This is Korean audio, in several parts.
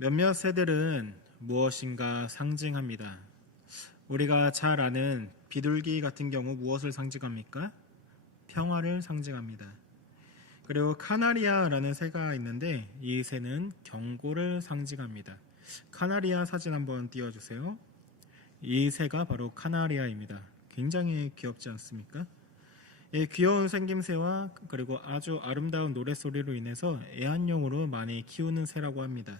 몇몇 새들은 무엇인가 상징합니다. 우리가 잘 아는 비둘기 같은 경우 무엇을 상징합니까? 평화를 상징합니다. 그리고 카나리아라는 새가 있는데 이 새는 경고를 상징합니다. 카나리아 사진 한번 띄워주세요. 이 새가 바로 카나리아입니다. 굉장히 귀엽지 않습니까? 이 귀여운 생김새와 그리고 아주 아름다운 노랫소리로 인해서 애완용으로 많이 키우는 새라고 합니다.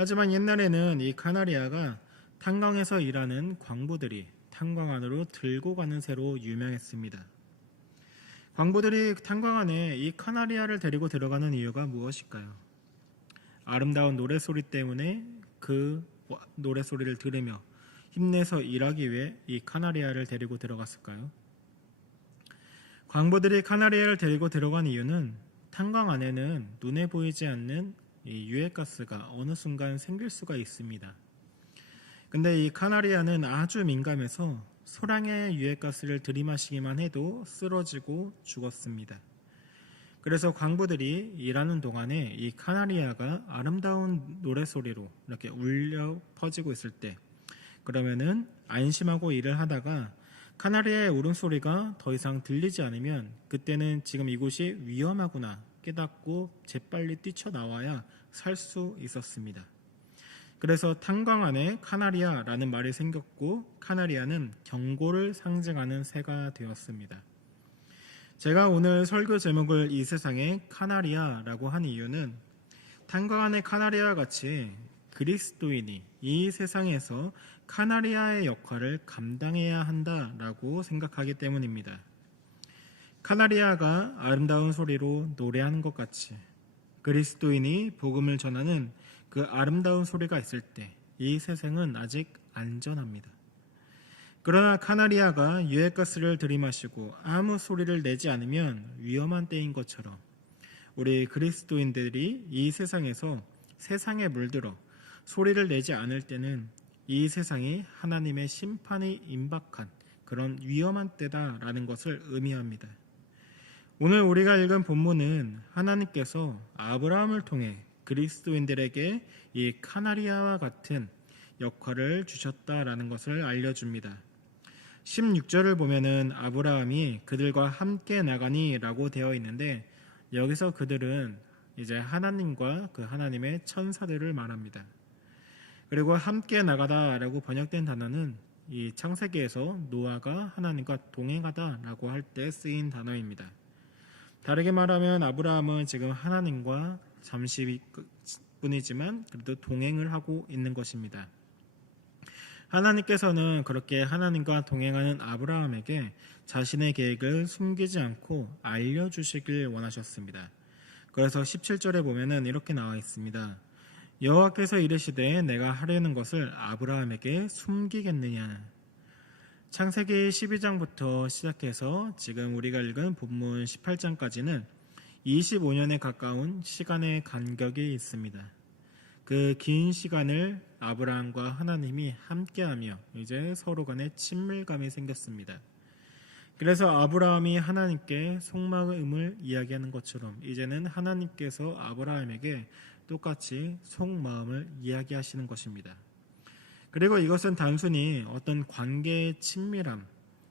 하지만 옛날에는 이 카나리아가 탄광에서 일하는 광부들이 탄광 안으로 들고 가는 새로 유명했습니다. 광부들이 탄광 안에 이 카나리아를 데리고 들어가는 이유가 무엇일까요? 아름다운 노랫소리 때문에 그 노랫소리를 들으며 힘내서 일하기 위해 이 카나리아를 데리고 들어갔을까요? 광부들이 카나리아를 데리고 들어간 이유는 탄광 안에는 눈에 보이지 않는 이 유해가스가 어느 순간 생길 수가 있습니다. 근데 이 카나리아는 아주 민감해서 소량의 유해가스를 들이마시기만 해도 쓰러지고 죽었습니다. 그래서 광부들이 일하는 동안에 이 카나리아가 아름다운 노랫소리로 이렇게 울려 퍼지고 있을 때 그러면은 안심하고 일을 하다가 카나리아의 울음소리가 더 이상 들리지 않으면 그때는 지금 이곳이 위험하구나 깨닫고 재빨리 뛰쳐나와야 살 수 있었습니다. 그래서 탄광 안에 카나리아라는 말이 생겼고 카나리아는 경고를 상징하는 새가 되었습니다. 제가 오늘 설교 제목을 이 세상에 카나리아라고 한 이유는 탄광 안에 카나리아와 같이 그리스도인이 이 세상에서 카나리아의 역할을 감당해야 한다라고 생각하기 때문입니다. 카나리아가 아름다운 소리로 노래하는 것 같이 그리스도인이 복음을 전하는 그 아름다운 소리가 있을 때 이 세상은 아직 안전합니다. 그러나 카나리아가 유해가스를 들이마시고 아무 소리를 내지 않으면 위험한 때인 것처럼 우리 그리스도인들이 이 세상에서 세상에 물들어 소리를 내지 않을 때는 이 세상이 하나님의 심판이 임박한 그런 위험한 때다라는 것을 의미합니다. 오늘 우리가 읽은 본문은 하나님께서 아브라함을 통해 그리스도인들에게 이 카나리아와 같은 역할을 주셨다라는 것을 알려줍니다. 16절을 보면은 아브라함이 그들과 함께 나가니라고 되어 있는데 여기서 그들은 이제 하나님과 그 하나님의 천사들을 말합니다. 그리고 함께 나가다라고 번역된 단어는 이 창세기에서 노아가 하나님과 동행하다라고 할 때 쓰인 단어입니다. 다르게 말하면 아브라함은 지금 하나님과 잠시뿐이지만 그래도 동행을 하고 있는 것입니다. 하나님께서는 그렇게 하나님과 동행하는 아브라함에게 자신의 계획을 숨기지 않고 알려주시길 원하셨습니다. 그래서 17절에 보면은 이렇게 나와 있습니다. 여호와께서 이르시되 내가 하려는 것을 아브라함에게 숨기겠느냐. 창세기 12장부터 시작해서 지금 우리가 읽은 본문 18장까지는 25년에 가까운 시간의 간격이 있습니다. 그 긴 시간을 아브라함과 하나님이 함께하며 이제 서로 간에 친밀감이 생겼습니다. 그래서 아브라함이 하나님께 속마음을 이야기하는 것처럼 이제는 하나님께서 아브라함에게 똑같이 속마음을 이야기하시는 것입니다. 그리고 이것은 단순히 어떤 관계의 친밀함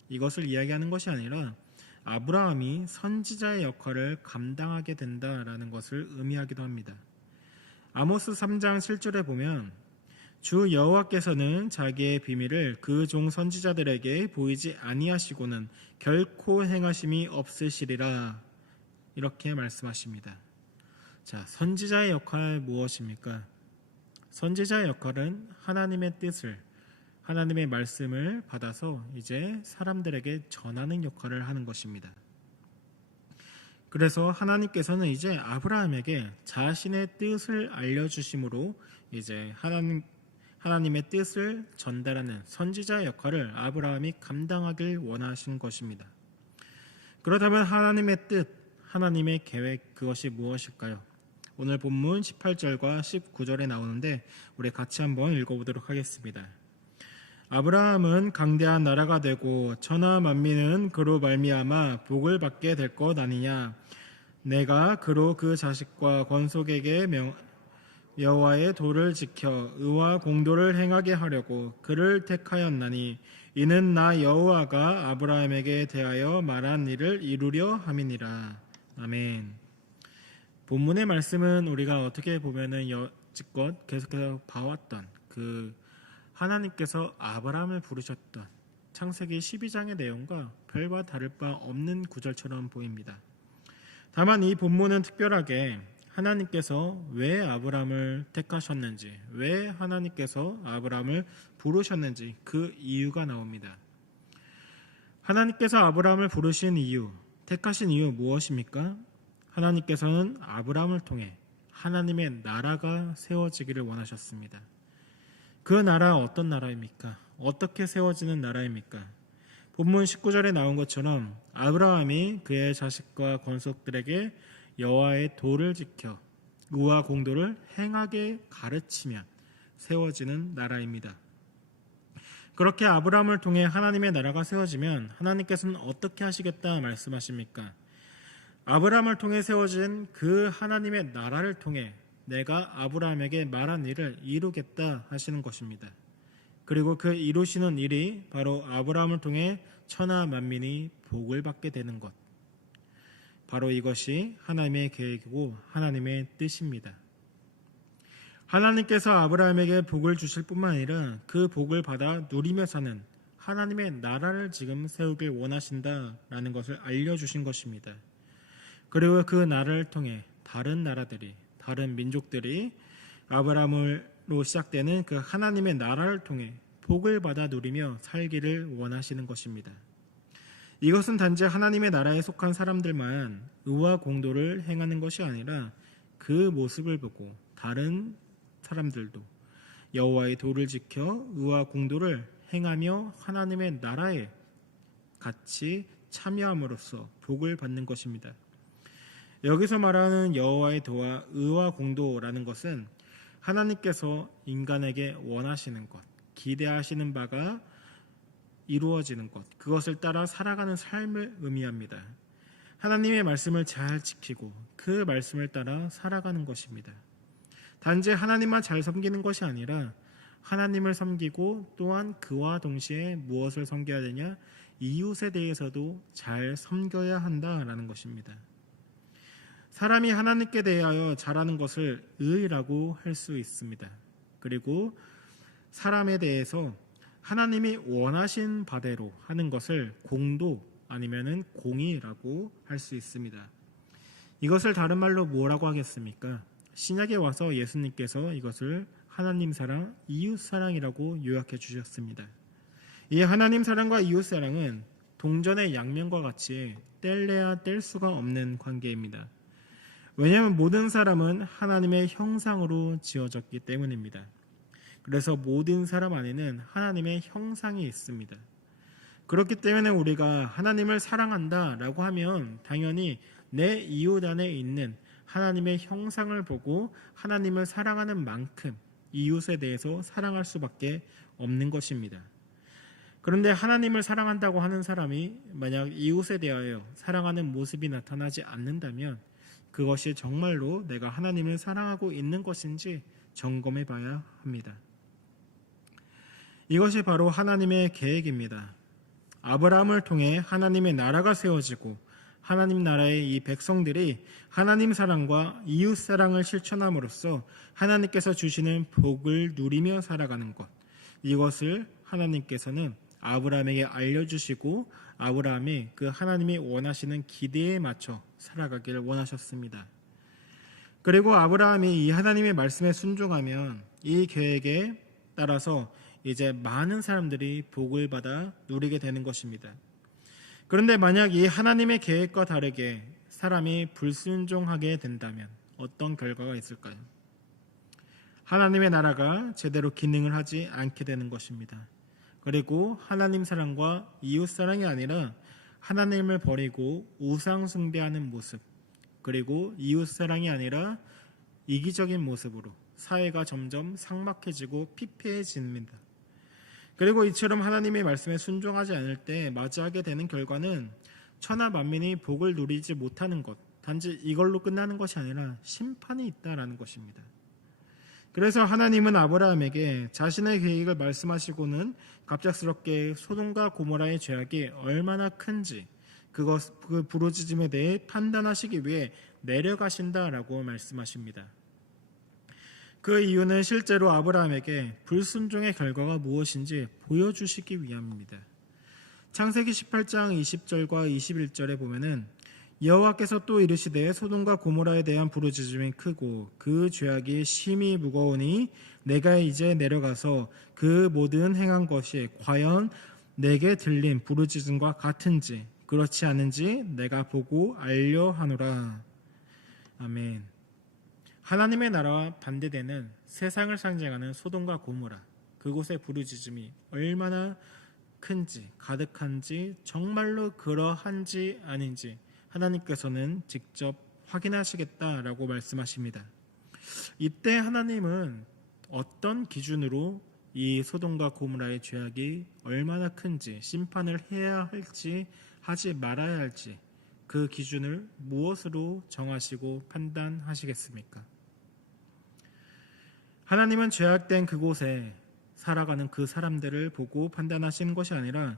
이것을 이야기하는 것이 아니라 아브라함이 선지자의 역할을 감당하게 된다라는 것을 의미하기도 합니다. 아모스 3장 7절에 보면 주 여호와께서는 자기의 비밀을 그 종 선지자들에게 보이지 아니하시고는 결코 행하심이 없으시리라 이렇게 말씀하십니다. 자, 선지자의 역할 무엇입니까? 선지자의 역할은 하나님의 뜻을 하나님의 말씀을 받아서 이제 사람들에게 전하는 역할을 하는 것입니다. 그래서 하나님께서는 이제 아브라함에게 자신의 뜻을 알려주심으로 이제 하나님의 뜻을 전달하는 선지자의 역할을 아브라함이 감당하길 원하신 것입니다. 그렇다면 하나님의 뜻, 하나님의 계획 그것이 무엇일까요? 오늘 본문 18절과 19절에 나오는데 우리 같이 한번 읽어보도록 하겠습니다. 아브라함은 강대한 나라가 되고 천하 만민은 그로 말미암아 복을 받게 될 것 아니냐. 내가 그로 그 자식과 여호와의 도를 지켜 의와 공도를 행하게 하려고 그를 택하였나니 이는 나 여호와가 아브라함에게 대하여 말한 일을 이루려 함이니라. 아멘. 본문의 말씀은 우리가 어떻게 보면은 여지껏 계속해서 봐왔던 그 하나님께서 아브라함을 부르셨던 창세기 12장의 내용과 별과 다를 바 없는 구절처럼 보입니다. 다만 이 본문은 특별하게 하나님께서 왜 아브라함을 택하셨는지, 왜 하나님께서 아브라함을 부르셨는지 그 이유가 나옵니다. 하나님께서 아브라함을 부르신 이유, 택하신 이유 무엇입니까? 하나님께서는 아브라함을 통해 하나님의 나라가 세워지기를 원하셨습니다. 그 나라 어떤 나라입니까? 어떻게 세워지는 나라입니까? 본문 19절에 나온 것처럼 아브라함이 그의 자식과 권속들에게 여호와의 도를 지켜 의와 공도를 행하게 가르치며 세워지는 나라입니다. 그렇게 아브라함을 통해 하나님의 나라가 세워지면 하나님께서는 어떻게 하시겠다 말씀하십니까? 아브라함을 통해 세워진 그 하나님의 나라를 통해 내가 아브라함에게 말한 일을 이루겠다 하시는 것입니다. 그리고 그 이루시는 일이 바로 아브라함을 통해 천하 만민이 복을 받게 되는 것. 바로 이것이 하나님의 계획이고 하나님의 뜻입니다. 하나님께서 아브라함에게 복을 주실 뿐만 아니라 그 복을 받아 누리며 사는 하나님의 나라를 지금 세우길 원하신다라는 것을 알려주신 것입니다. 그리고 그 나라를 통해 다른 나라들이, 다른 민족들이 아브라함으로 시작되는 그 하나님의 나라를 통해 복을 받아 누리며 살기를 원하시는 것입니다. 이것은 단지 하나님의 나라에 속한 사람들만 의와 공도를 행하는 것이 아니라 그 모습을 보고 다른 사람들도 여호와의 도를 지켜 의와 공도를 행하며 하나님의 나라에 같이 참여함으로써 복을 받는 것입니다. 여기서 말하는 여호와의 도와 의와 공도라는 것은 하나님께서 인간에게 원하시는 것, 기대하시는 바가 이루어지는 것, 그것을 따라 살아가는 삶을 의미합니다. 하나님의 말씀을 잘 지키고 그 말씀을 따라 살아가는 것입니다. 단지 하나님만 잘 섬기는 것이 아니라 하나님을 섬기고 또한 그와 동시에 무엇을 섬겨야 되냐? 이웃에 대해서도 잘 섬겨야 한다라는 것입니다. 사람이 하나님께 대하여 잘하는 것을 의라고 할 수 있습니다. 그리고 사람에 대해서 하나님이 원하신 바대로 하는 것을 공도 아니면은 공의라고 할 수 있습니다. 이것을 다른 말로 뭐라고 하겠습니까? 신약에 와서 예수님께서 이것을 하나님 사랑, 이웃 사랑이라고 요약해 주셨습니다. 이 하나님 사랑과 이웃 사랑은 동전의 양면과 같이 뗄래야 뗄 수가 없는 관계입니다. 왜냐하면 모든 사람은 하나님의 형상으로 지어졌기 때문입니다. 그래서 모든 사람 안에는 하나님의 형상이 있습니다. 그렇기 때문에 우리가 하나님을 사랑한다라고 하면 당연히 내 이웃 안에 있는 하나님의 형상을 보고 하나님을 사랑하는 만큼 이웃에 대해서 사랑할 수밖에 없는 것입니다. 그런데 하나님을 사랑한다고 하는 사람이 만약 이웃에 대하여 사랑하는 모습이 나타나지 않는다면 그것이 정말로 내가 하나님을 사랑하고 있는 것인지 점검해 봐야 합니다. 이것이 바로 하나님의 계획입니다. 아브라함을 통해 하나님의 나라가 세워지고 하나님 나라의 이 백성들이 하나님 사랑과 이웃 사랑을 실천함으로써 하나님께서 주시는 복을 누리며 살아가는 것, 이것을 하나님께서는 아브라함에게 알려주시고 아브라함이 그 하나님이 원하시는 기대에 맞춰 살아가기를 원하셨습니다. 그리고 아브라함이 이 하나님의 말씀에 순종하면 이 계획에 따라서 이제 많은 사람들이 복을 받아 누리게 되는 것입니다. 그런데 만약 이 하나님의 계획과 다르게 사람이 불순종하게 된다면 어떤 결과가 있을까요? 하나님의 나라가 제대로 기능을 하지 않게 되는 것입니다. 그리고 하나님 사랑과 이웃 사랑이 아니라 하나님을 버리고 우상 숭배하는 모습, 그리고 이웃 사랑이 아니라 이기적인 모습으로 사회가 점점 삭막해지고 피폐해집니다. 그리고 이처럼 하나님의 말씀에 순종하지 않을 때 맞이하게 되는 결과는 천하 만민이 복을 누리지 못하는 것, 단지 이걸로 끝나는 것이 아니라 심판이 있다라는 것입니다. 그래서 하나님은 아브라함에게 자신의 계획을 말씀하시고는 갑작스럽게 소돔과 고모라의 죄악이 얼마나 큰지 그 부르짖음에 대해 판단하시기 위해 내려가신다라고 말씀하십니다. 그 이유는 실제로 아브라함에게 불순종의 결과가 무엇인지 보여주시기 위함입니다. 창세기 18장 20절과 21절에 보면은 여호와께서 또 이르시되 소돔과 고모라에 대한 부르짖음이 크고 그 죄악이 심히 무거우니 내가 이제 내려가서 그 모든 행한 것이 과연 내게 들린 부르짖음과 같은지 그렇지 않은지 내가 보고 알려 하노라. 아멘. 하나님의 나라와 반대되는 세상을 상징하는 소돔과 고모라, 그곳의 부르짖음이 얼마나 큰지 가득한지 정말로 그러한지 아닌지 하나님께서는 직접 확인하시겠다라고 말씀하십니다. 이때 하나님은 어떤 기준으로 이 소돔과 고모라의 죄악이 얼마나 큰지 심판을 해야 할지 하지 말아야 할지 그 기준을 무엇으로 정하시고 판단하시겠습니까? 하나님은 죄악된 그곳에 살아가는 그 사람들을 보고 판단하시는 것이 아니라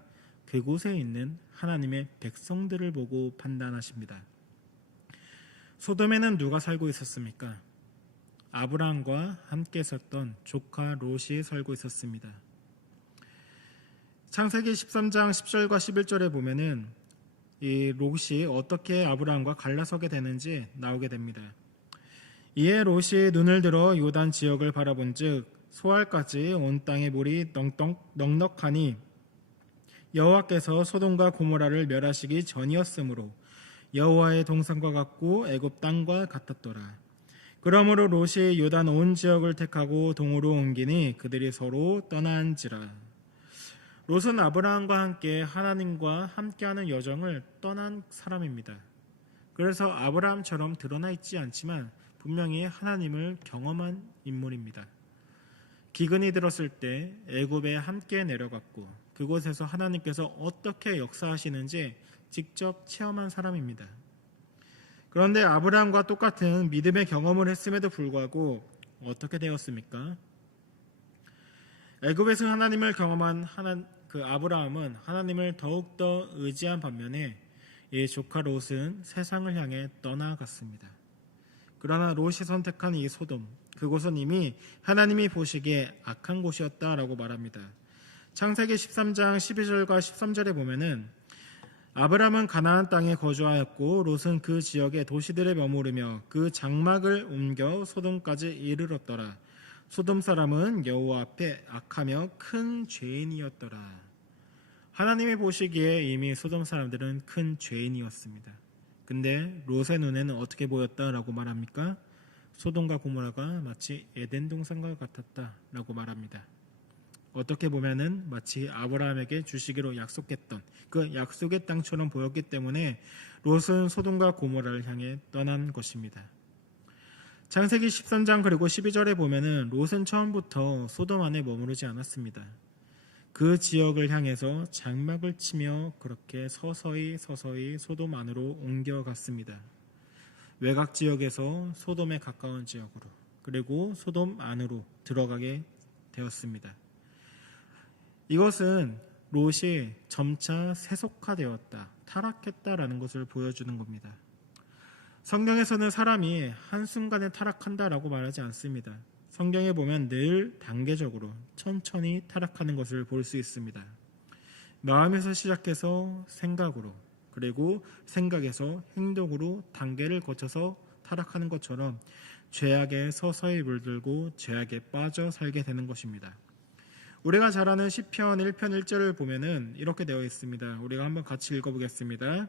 그곳에 있는 하나님의 백성들을 보고 판단하십니다. 소돔에는 누가 살고 있었습니까? 아브라함과 함께 있었던 조카 롯이 살고 있었습니다. 창세기 13장 10절과 11절에 보면은 이 롯이 어떻게 아브라함과 갈라서게 되는지 나오게 됩니다. 이에 롯이 눈을 들어 요단 지역을 바라본즉 소알까지 온 땅의 물이 넉넉하니 여호와께서 소돔과 고모라를 멸하시기 전이었으므로 여호와의 동산과 같고 애굽 땅과 같았더라. 그러므로 롯이 요단 온 지역을 택하고 동으로 옮기니 그들이 서로 떠난지라. 롯은 아브라함과 함께 하나님과 함께하는 여정을 떠난 사람입니다. 그래서 아브라함처럼 드러나 있지 않지만 분명히 하나님을 경험한 인물입니다. 기근이 들었을 때 애굽에 함께 내려갔고 그곳에서 하나님께서 어떻게 역사하시는지 직접 체험한 사람입니다. 그런데 아브라함과 똑같은 믿음의 경험을 했음에도 불구하고 어떻게 되었습니까? 애굽에서 하나님을 경험한 그 아브라함은 하나님을 더욱더 의지한 반면에 이 조카 롯은 세상을 향해 떠나갔습니다. 그러나 롯이 선택한 이 소돔, 그곳은 이미 하나님이 보시기에 악한 곳이었다라고 말합니다. 창세기 13장 12절과 13절에 보면은 아브라함은 가나안 땅에 거주하였고 롯은 그 지역의 도시들에 머무르며 그 장막을 옮겨 소돔까지 이르렀더라. 소돔 사람은 여호와 앞에 악하며 큰 죄인이었더라. 하나님이 보시기에 이미 소돔 사람들은 큰 죄인이었습니다. 근데 롯의 눈에는 어떻게 보였다라고 말합니까? 소돔과 고모라가 마치 에덴 동산과 같았다라고 말합니다. 어떻게 보면은 마치 아브라함에게 주시기로 약속했던 그 약속의 땅처럼 보였기 때문에 롯은 소돔과 고모라를 향해 떠난 것입니다. 창세기 13장 그리고 12절에 보면은 롯은 처음부터 소돔 안에 머무르지 않았습니다. 그 지역을 향해서 장막을 치며 그렇게 서서히 소돔 안으로 옮겨갔습니다. 외곽 지역에서 소돔에 가까운 지역으로 그리고 소돔 안으로 들어가게 되었습니다. 이것은 롯이 점차 세속화되었다, 타락했다라는 것을 보여주는 겁니다. 성경에서는 사람이 한순간에 타락한다라고 말하지 않습니다. 성경에 보면 늘 단계적으로 천천히 타락하는 것을 볼 수 있습니다. 마음에서 시작해서 생각으로 그리고 생각에서 행동으로 단계를 거쳐서 타락하는 것처럼 죄악에 서서히 물들고 죄악에 빠져 살게 되는 것입니다. 우리가 잘 아는 시편 1편 1절을 보면은 이렇게 되어 있습니다. 우리가 한번 같이 읽어보겠습니다.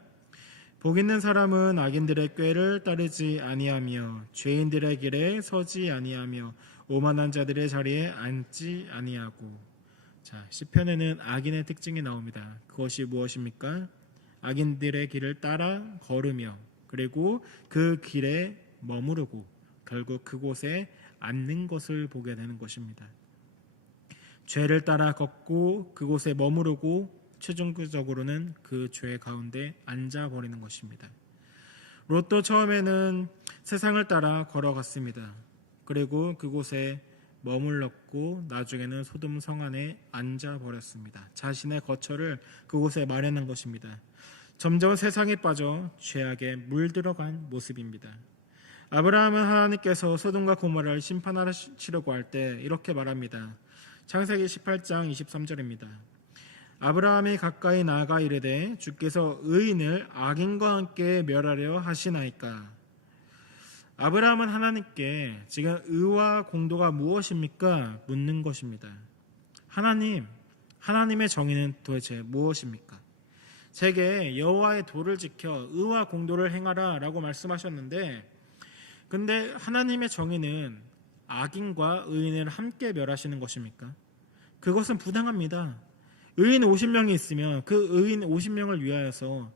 복 있는 사람은 악인들의 꾀를 따르지 아니하며 죄인들의 길에 서지 아니하며 오만한 자들의 자리에 앉지 아니하고. 자, 시편에는 악인의 특징이 나옵니다. 그것이 무엇입니까? 악인들의 길을 따라 걸으며 그리고 그 길에 머무르고 결국 그곳에 앉는 것을 보게 되는 것입니다. 죄를 따라 걷고 그곳에 머무르고 최종적으로는 그 죄 가운데 앉아버리는 것입니다. 롯도 처음에는 세상을 따라 걸어갔습니다. 그리고 그곳에 머물렀고 나중에는 소돔 성 안에 앉아버렸습니다. 자신의 거처를 그곳에 마련한 것입니다. 점점 세상에 빠져 죄악에 물들어간 모습입니다. 아브라함은 하나님께서 소돔과 고모라를 심판하시려고 할 때 이렇게 말합니다. 창세기 18장 23절입니다. 아브라함이 가까이 나아가 이르되 주께서 의인을 악인과 함께 멸하려 하시나이까. 아브라함은 하나님께 지금 의와 공도가 무엇입니까? 묻는 것입니다. 하나님의 정의는 도대체 무엇입니까? 제게 여호와의 도를 지켜 의와 공도를 행하라 라고 말씀하셨는데, 근데 하나님의 정의는 악인과 의인을 함께 멸하시는 것입니까? 그것은 부당합니다. 의인 50명이 있으면 그 의인 50명을 위하여서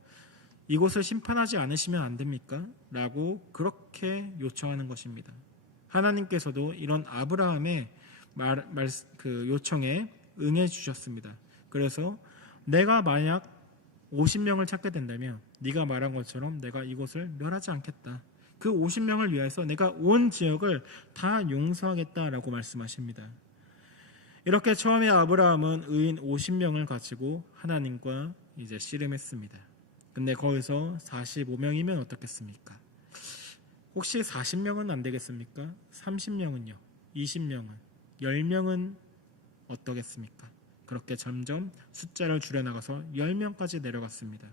이곳을 심판하지 않으시면 안 됩니까? 라고 그렇게 요청하는 것입니다. 하나님께서도 이런 아브라함의 요청에 응해 주셨습니다. 그래서 내가 만약 50명을 찾게 된다면 네가 말한 것처럼 내가 이곳을 멸하지 않겠다. 그 50명을 위해서 내가 온 지역을 다 용서하겠다라고 말씀하십니다. 이렇게 처음에 아브라함은 의인 50명을 가지고 하나님과 이제 씨름했습니다. 근데 거기서 45명이면 어떻겠습니까? 혹시 40명은 안 되겠습니까? 30명은요? 20명은? 10명은 어떠겠습니까? 그렇게 점점 숫자를 줄여나가서 10명까지 내려갔습니다.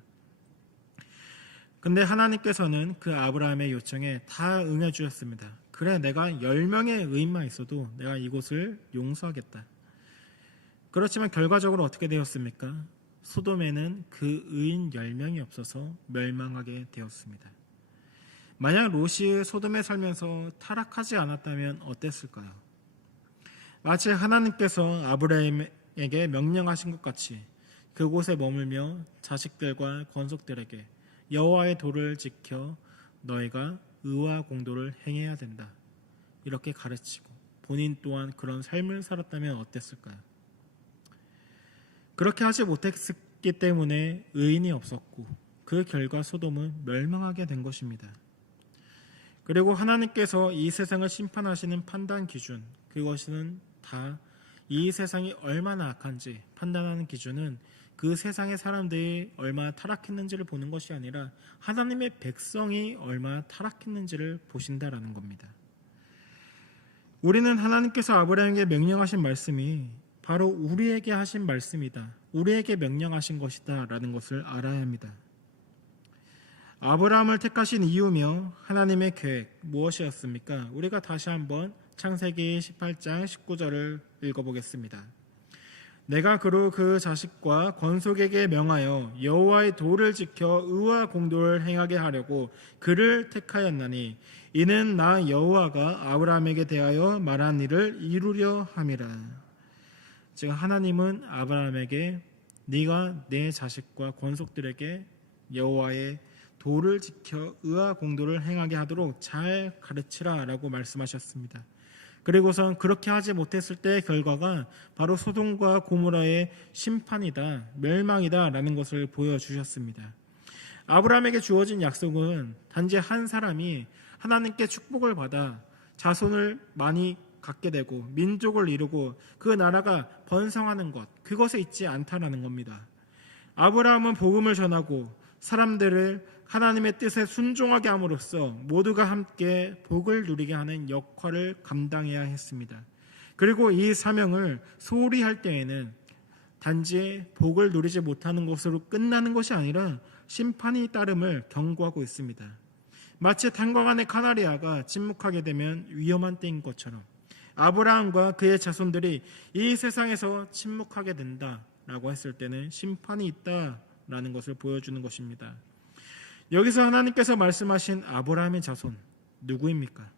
근데 하나님께서는 그 아브라함의 요청에 다 응해 주셨습니다. 그래, 내가 10명의 의인만 있어도 내가 이곳을 용서하겠다. 그렇지만 결과적으로 어떻게 되었습니까? 소돔에는 그 의인 10명이 없어서 멸망하게 되었습니다. 만약 롯이 소돔에 살면서 타락하지 않았다면 어땠을까요? 마치 하나님께서 아브라함에게 명령하신 것 같이 그곳에 머물며 자식들과 권속들에게 여호와의 도를 지켜 너희가 의와 공도를 행해야 된다, 이렇게 가르치고 본인 또한 그런 삶을 살았다면 어땠을까요? 그렇게 하지 못했기 때문에 의인이 없었고 그 결과 소돔은 멸망하게 된 것입니다. 그리고 하나님께서 이 세상을 심판하시는 판단 기준, 그것은 다 이 세상이 얼마나 악한지 판단하는 기준은 그 세상의 사람들이 얼마나 타락했는지를 보는 것이 아니라 하나님의 백성이 얼마나 타락했는지를 보신다라는 겁니다. 우리는 하나님께서 아브라함에게 명령하신 말씀이 바로 우리에게 하신 말씀이다, 우리에게 명령하신 것이다 라는 것을 알아야 합니다. 아브라함을 택하신 이유며 하나님의 계획 무엇이었습니까? 우리가 다시 한번 창세기 18장 19절을 읽어보겠습니다. 내가 그로 그 자식과 권속에게 명하여 여호와의 도를 지켜 의와 공도를 행하게 하려고 그를 택하였나니 이는 나 여호와가 아브라함에게 대하여 말한 일을 이루려 함이라. 지금 하나님은 아브라함에게 네가 내 자식과 권속들에게 여호와의 도를 지켜 의와 공도를 행하게 하도록 잘 가르치라 라고 말씀하셨습니다. 그리고선 그렇게 하지 못했을 때의 결과가 바로 소돔과 고모라의 심판이다, 멸망이다 라는 것을 보여주셨습니다. 아브라함에게 주어진 약속은 단지 한 사람이 하나님께 축복을 받아 자손을 많이 갖게 되고 민족을 이루고 그 나라가 번성하는 것, 그것에 있지 않다라는 겁니다. 아브라함은 복음을 전하고 사람들을 하나님의 뜻에 순종하게 함으로써 모두가 함께 복을 누리게 하는 역할을 감당해야 했습니다. 그리고 이 사명을 소홀히 할 때에는 단지 복을 누리지 못하는 것으로 끝나는 것이 아니라 심판이 따름을 경고하고 있습니다. 마치 탄광 안의 카나리아가 침묵하게 되면 위험한 때인 것처럼 아브라함과 그의 자손들이 이 세상에서 침묵하게 된다라고 했을 때는 심판이 있다라는 것을 보여주는 것입니다. 여기서 하나님께서 말씀하신 아브라함의 자손 누구입니까?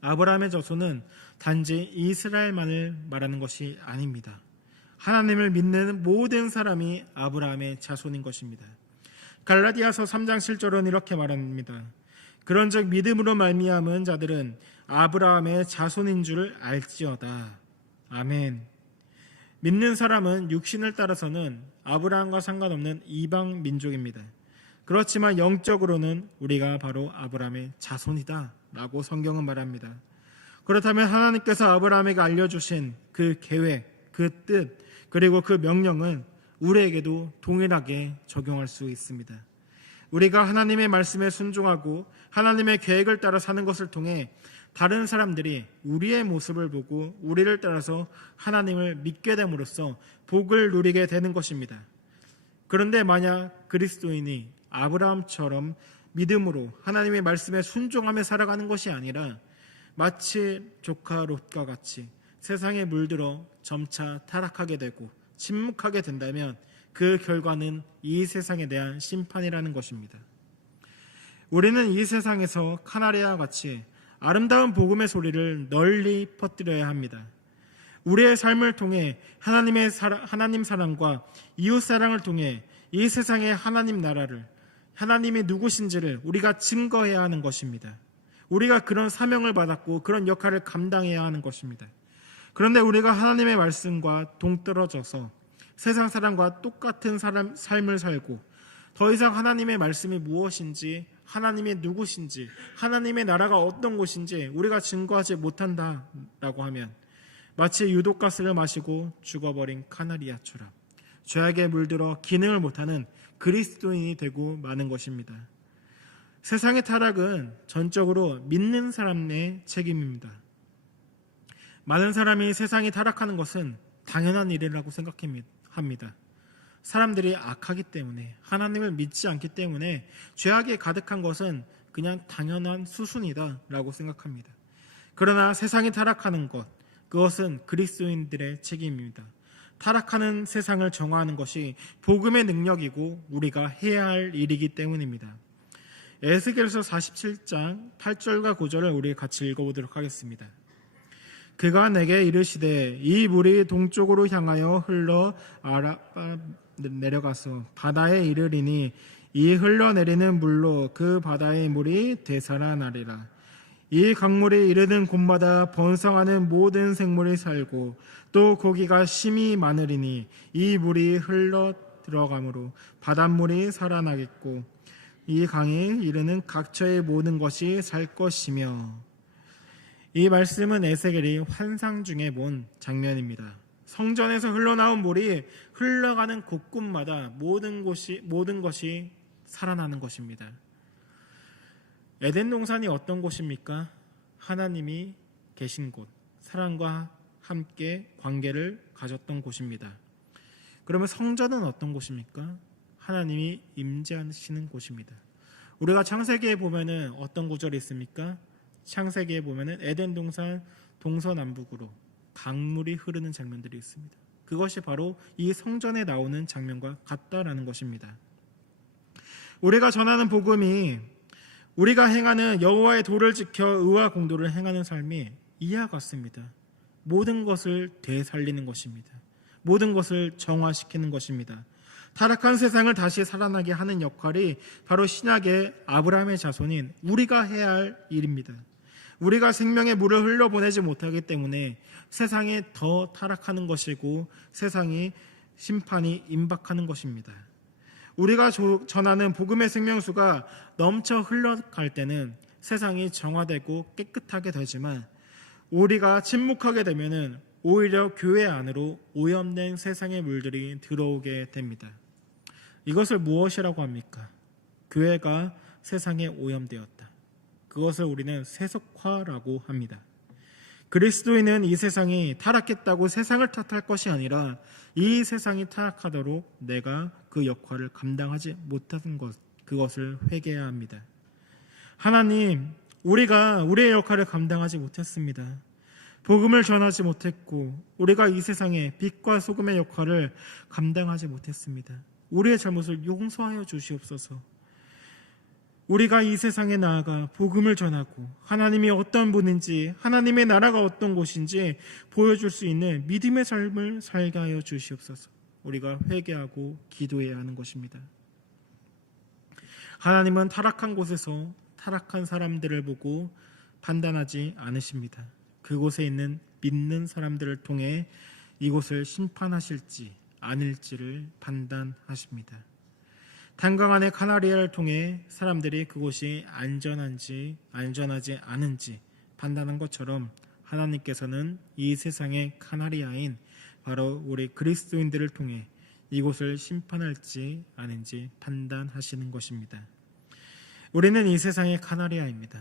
아브라함의 자손은 단지 이스라엘만을 말하는 것이 아닙니다. 하나님을 믿는 모든 사람이 아브라함의 자손인 것입니다. 갈라디아서 3장 7절은 이렇게 말합니다. 그런즉 믿음으로 말미암은 자들은 아브라함의 자손인 줄 알지어다. 아멘. 믿는 사람은 육신을 따라서는 아브라함과 상관없는 이방 민족입니다. 그렇지만 영적으로는 우리가 바로 아브라함의 자손이다 라고 성경은 말합니다. 그렇다면 하나님께서 아브라함에게 알려주신 그 계획, 그 뜻, 그리고 그 명령은 우리에게도 동일하게 적용할 수 있습니다. 우리가 하나님의 말씀에 순종하고 하나님의 계획을 따라 사는 것을 통해 다른 사람들이 우리의 모습을 보고 우리를 따라서 하나님을 믿게 됨으로써 복을 누리게 되는 것입니다. 그런데 만약 그리스도인이 아브라함처럼 믿음으로 하나님의 말씀에 순종하며 살아가는 것이 아니라 마치 조카 롯과 같이 세상에 물들어 점차 타락하게 되고 침묵하게 된다면 그 결과는 이 세상에 대한 심판이라는 것입니다. 우리는 이 세상에서 카나리아와 같이 아름다운 복음의 소리를 널리 퍼뜨려야 합니다. 우리의 삶을 통해 하나님 사랑과 이웃 사랑을 통해 이 세상의 하나님 나라를, 하나님이 누구신지를 우리가 증거해야 하는 것입니다. 우리가 그런 사명을 받았고 그런 역할을 감당해야 하는 것입니다. 그런데 우리가 하나님의 말씀과 동떨어져서 세상 사람과 똑같은 삶을 살고 더 이상 하나님의 말씀이 무엇인지, 하나님이 누구신지, 하나님의 나라가 어떤 곳인지 우리가 증거하지 못한다라고 하면 마치 유독가스를 마시고 죽어버린 카나리아처럼 죄악에 물들어 기능을 못하는 그리스도인이 되고 마는 것입니다. 세상의 타락은 전적으로 믿는 사람의 책임입니다. 많은 사람이 세상이 타락하는 것은 당연한 일이라고 생각합니다. 사람들이 악하기 때문에, 하나님을 믿지 않기 때문에 죄악이 가득한 것은 그냥 당연한 수순이다라고 생각합니다. 그러나 세상이 타락하는 것, 그것은 그리스도인들의 책임입니다. 타락하는 세상을 정화하는 것이 복음의 능력이고 우리가 해야 할 일이기 때문입니다. 에스겔서 47장 8절과 9절을 우리 같이 읽어보도록 하겠습니다. 그가 내게 이르시되 이 물이 동쪽으로 향하여 흘러 내려가서 바다에 이르리니 이 흘러내리는 물로 그 바다의 물이 되살아나리라. 이 강물이 이르는 곳마다 번성하는 모든 생물이 살고 또 고기가 심히 많으리니 이 물이 흘러 들어가므로 바닷물이 살아나겠고 이 강에 이르는 각처의 모든 것이 살 것이며. 이 말씀은 에스겔이 환상 중에 본 장면입니다. 성전에서 흘러나온 물이 흘러가는 곳곳마다 모든 것이 살아나는 것입니다. 에덴 동산이 어떤 곳입니까? 하나님이 계신 곳, 사랑과 함께 관계를 가졌던 곳입니다. 그러면 성전은 어떤 곳입니까? 하나님이 임재하시는 곳입니다. 우리가 창세기에 보면은 어떤 구절이 있습니까? 창세기에 보면은 에덴 동산 동서남북으로 강물이 흐르는 장면들이 있습니다. 그것이 바로 이 성전에 나오는 장면과 같다라는 것입니다. 우리가 전하는 복음이 우리가 행하는 여호와의 도를 지켜 의와 공도를 행하는 삶이 이와 같습니다. 모든 것을 되살리는 것입니다. 모든 것을 정화시키는 것입니다. 타락한 세상을 다시 살아나게 하는 역할이 바로 신약의 아브라함의 자손인 우리가 해야 할 일입니다. 우리가 생명의 물을 흘려보내지 못하기 때문에 세상이 더 타락하는 것이고 세상이 심판이 임박하는 것입니다. 우리가 전하는 복음의 생명수가 넘쳐 흘러갈 때는 세상이 정화되고 깨끗하게 되지만 우리가 침묵하게 되면은 오히려 교회 안으로 오염된 세상의 물들이 들어오게 됩니다. 이것을 무엇이라고 합니까? 교회가 세상에 오염되었다. 그것을 우리는 세속화라고 합니다. 그리스도인은 이 세상이 타락했다고 세상을 탓할 것이 아니라 이 세상이 타락하도록 내가 그 역할을 감당하지 못한 것, 그것을 회개해야 합니다. 하나님, 우리가 우리의 역할을 감당하지 못했습니다. 복음을 전하지 못했고 우리가 이 세상에 빛과 소금의 역할을 감당하지 못했습니다. 우리의 잘못을 용서하여 주시옵소서. 우리가 이 세상에 나아가 복음을 전하고 하나님이 어떤 분인지 하나님의 나라가 어떤 곳인지 보여줄 수 있는 믿음의 삶을 살게 하여 주시옵소서. 우리가 회개하고 기도해야 하는 것입니다. 하나님은 타락한 곳에서 타락한 사람들을 보고 판단하지 않으십니다. 그곳에 있는 믿는 사람들을 통해 이곳을 심판하실지 아닐지를 판단하십니다. 탄광 안의 카나리아를 통해 사람들이 그곳이 안전한지 안전하지 않은지 판단한 것처럼 하나님께서는 이 세상의 카나리아인 바로 우리 그리스도인들을 통해 이곳을 심판할지 아닌지 판단하시는 것입니다. 우리는 이 세상의 카나리아입니다.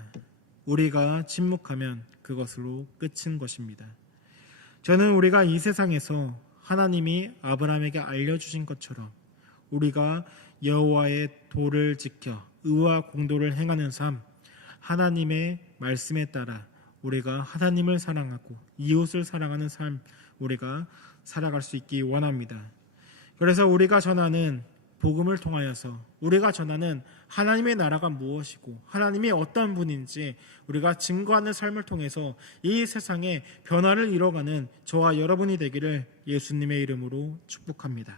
우리가 침묵하면 그것으로 끝인 것입니다. 저는 우리가 이 세상에서 하나님이 아브라함에게 알려주신 것처럼 우리가 여호와의 도를 지켜 의와 공도를 행하는 삶, 하나님의 말씀에 따라 우리가 하나님을 사랑하고 이웃을 사랑하는 삶, 우리가 살아갈 수 있기 원합니다. 그래서 우리가 전하는 복음을 통하여서 우리가 전하는 하나님의 나라가 무엇이고 하나님이 어떤 분인지 우리가 증거하는 삶을 통해서 이 세상에 변화를 이뤄가는 저와 여러분이 되기를 예수님의 이름으로 축복합니다.